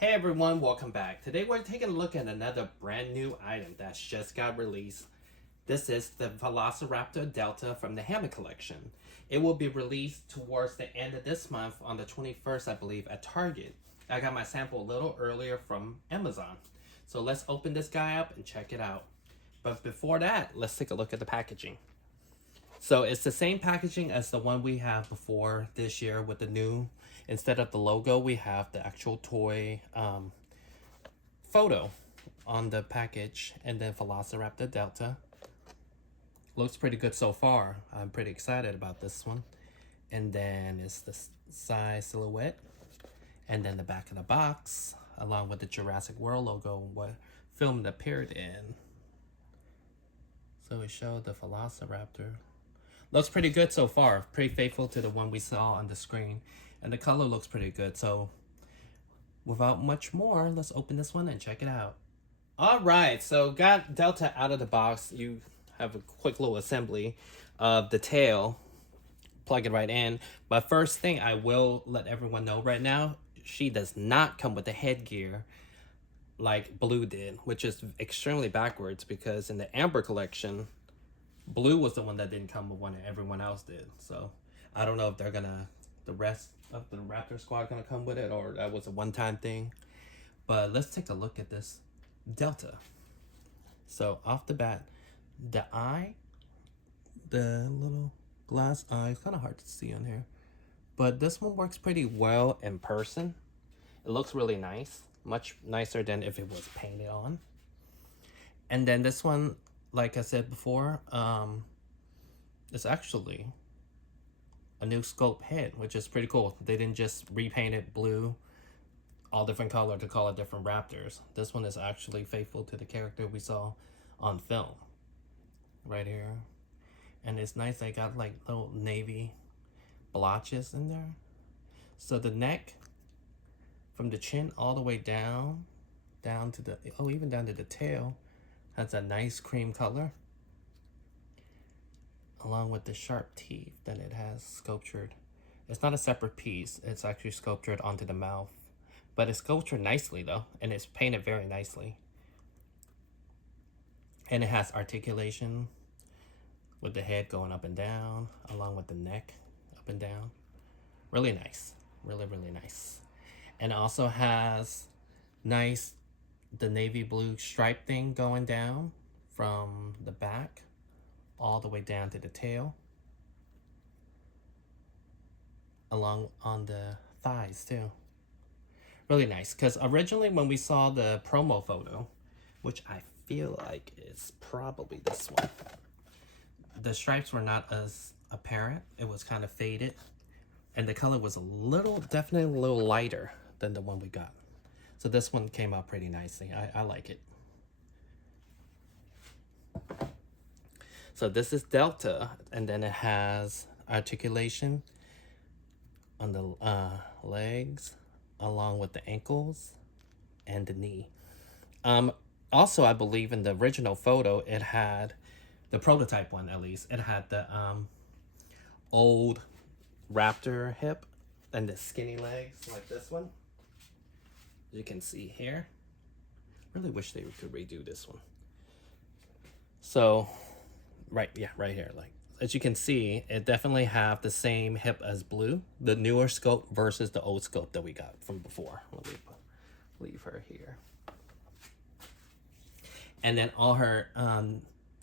Hey everyone, welcome back. Today we're taking a look at another brand new item that's just got released. This is the Velociraptor Delta from the Hammond collection. It will be released towards the end of this month on the 21st, I believe, at Target. I got my sample a little earlier from Amazon. So let's open this guy up and check it out. But before that, let's take a look at the packaging. So it's the same packaging as the one we have before this year with the new, instead of the logo, we have the actual toy photo on the package, and then Velociraptor Delta. Looks pretty good so far. I'm pretty excited about this one. And then it's the side silhouette, and then the back of the box, along with the Jurassic World logo, what film it appeared in. So we showed the Velociraptor. Looks pretty good so far. Pretty faithful to the one we saw on the screen. And the color looks pretty good. So without much more, let's open this one and check it out. Alright, so got Delta out of the box. You have a quick little assembly of the tail. Plug it right in. But first thing I will let everyone know right now, she does not come with the headgear like Blue did, which is extremely backwards because in the Amber collection, Blue was the one that didn't come with one and everyone else did. So I don't know if they're gonna, the rest of the Raptor squad gonna come with it, or that was a one-time thing. But let's take a look at this Delta. So off the bat, the eye, the little glass eye, it's kind of hard to see on here, but this one works pretty well in person. It looks really nice, much nicer than if it was painted on. And then this one, like I said before, it's actually a new sculpt head, which is pretty cool. They didn't just repaint it blue, all different color to call it different raptors. This one is actually faithful to the character we saw on film right here. And it's nice, they got like little navy blotches in there. So the neck, from the chin all the way down to the, even down to the tail, has a nice cream color, along with the sharp teeth that it has sculptured. It's not a separate piece, it's actually sculptured onto the mouth. But it's sculptured nicely though, and it's painted very nicely. And it has articulation with the head going up and down, along with the neck up and down. Really nice, really, really nice. And it also has nice, the navy blue stripe thing going down from the back all the way down to the tail, along on the thighs too. Really nice, because originally when we saw the promo photo, which I feel like is probably this one, the stripes were not as apparent. It was kind of faded, and the color was definitely a little lighter than the one we got. So this one came out pretty nicely. I like it. So this is Delta, and then it has articulation on the legs, along with the ankles and the knee. Also, I believe in the original photo, it had, the prototype one at least, it had the old raptor hip and the skinny legs like this one. You can see here. Really wish they could redo this one. So, right here. Like, as you can see, it definitely have the same hip as Blue, the newer scope versus the old scope that we got from before. Let me leave her here. And then all her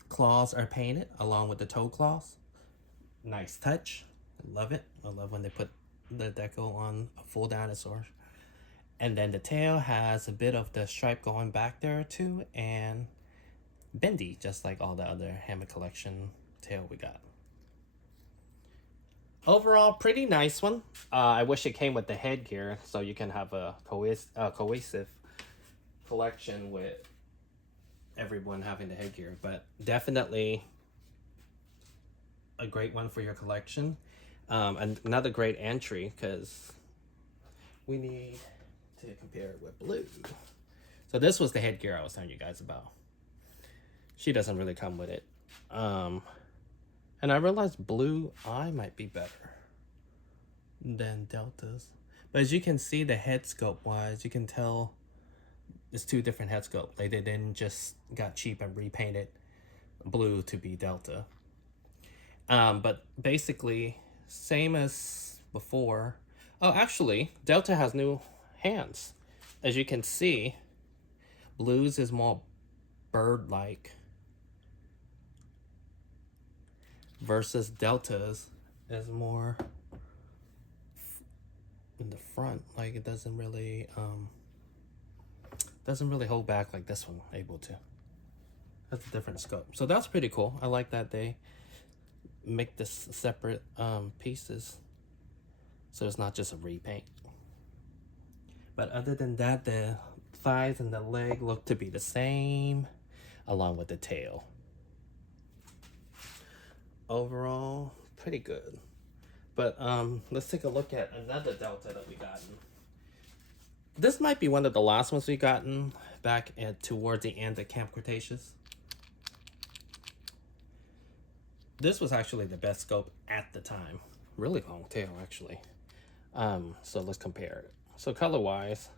claws are painted along with the toe claws. Nice touch. I love it. I love when they put the deco on a full dinosaur. And then the tail has a bit of the stripe going back there too, and bendy, just like all the other Hammond collection tail we got. Overall, pretty nice one. I wish it came with the headgear so you can have a cohesive collection with everyone having the headgear, but definitely a great one for your collection. And another great entry, because we need to compare it with Blue. So this was the headgear I was telling you guys about. She doesn't really come with it. And I realized Blue eye might be better than Delta's. But as you can see, the head sculpt wise, you can tell it's two different head sculpt. Like they didn't just got cheap and repainted blue to be Delta. But basically, same as before. Oh, actually, Delta has new hands. As you can see, Blue's is more bird-like versus Delta's is more in the front. Like it doesn't really hold back like this one able to. That's a different scope. So that's pretty cool. I like that they make this separate pieces, so it's not just a repaint. But other than that, the thighs and the leg look to be the same, along with the tail. Overall, pretty good. But let's take a look at another Delta that we gotten. This might be one of the last ones we gotten back towards the end of Camp Cretaceous. This was actually the best scope at the time. Really long tail, actually. So let's compare it. So color-wise,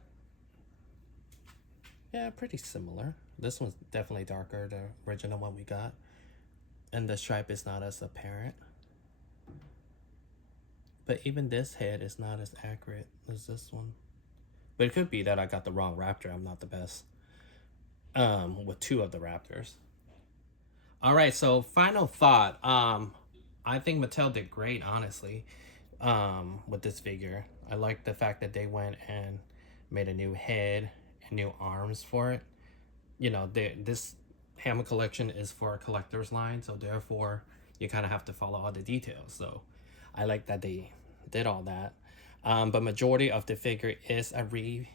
yeah, pretty similar. This one's definitely darker, the original one we got. And the stripe is not as apparent. But even this head is not as accurate as this one. But it could be that I got the wrong raptor. I'm not the best with two of the raptors. All right, so final thought. I think Mattel did great, honestly, with this figure. I like the fact that they went and made a new head and new arms for it. You know, this Hammond collection is for a collector's line, so therefore you kind of have to follow all the details. So I like that they did all that. But majority of the figure is a repaint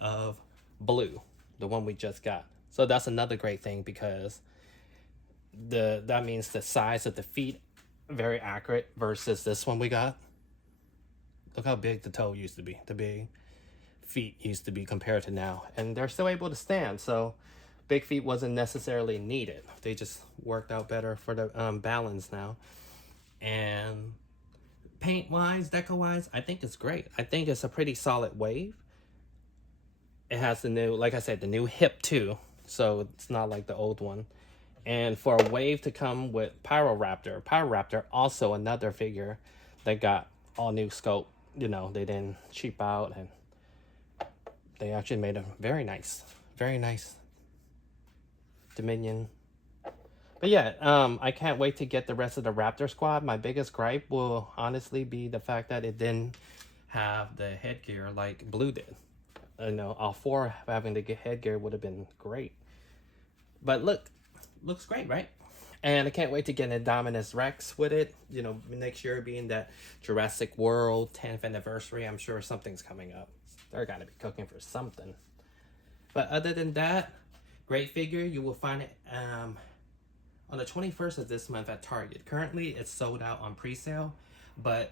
of Blue, the one we just got. So that's another great thing, because that means the size of the feet very accurate versus this one we got. Look how big the toe used to be. The big feet used to be compared to now, and they're still able to stand. So big feet wasn't necessarily needed. They just worked out better for the balance now. And paint wise, deco wise, I think it's great. I think it's a pretty solid wave. It has the new, like I said, the new hip too, so it's not like the old one. And for a wave to come with Raptor also another figure that got all new scope. You know, they didn't cheap out, and they actually made a very nice Dominion. But yeah, I can't wait to get the rest of the Raptor squad. My biggest gripe will honestly be the fact that it didn't have the headgear like Blue did. You know, all four having to get headgear would have been great. But look, looks great, right? And I can't wait to get an Indominus Rex with it. You know, next year being that Jurassic World 10th anniversary, I'm sure something's coming up. They're gotta be cooking for something. But other than that, great figure. You will find it on the 21st of this month at Target. Currently, it's sold out on pre-sale, but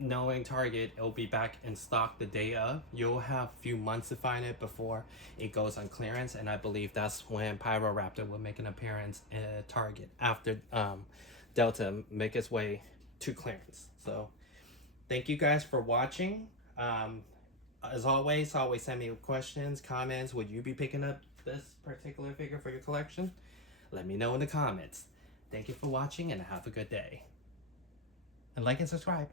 knowing Target, it'll be back in stock the day of. You'll have a few months to find it before it goes on clearance, and I believe that's when Raptor will make an appearance at Target after Delta make its way to clearance. So thank you guys for watching. As always send me questions, comments. Would you be picking up this particular figure for your collection? Let me know in the comments. Thank you for watching, and have a good day. And like and subscribe.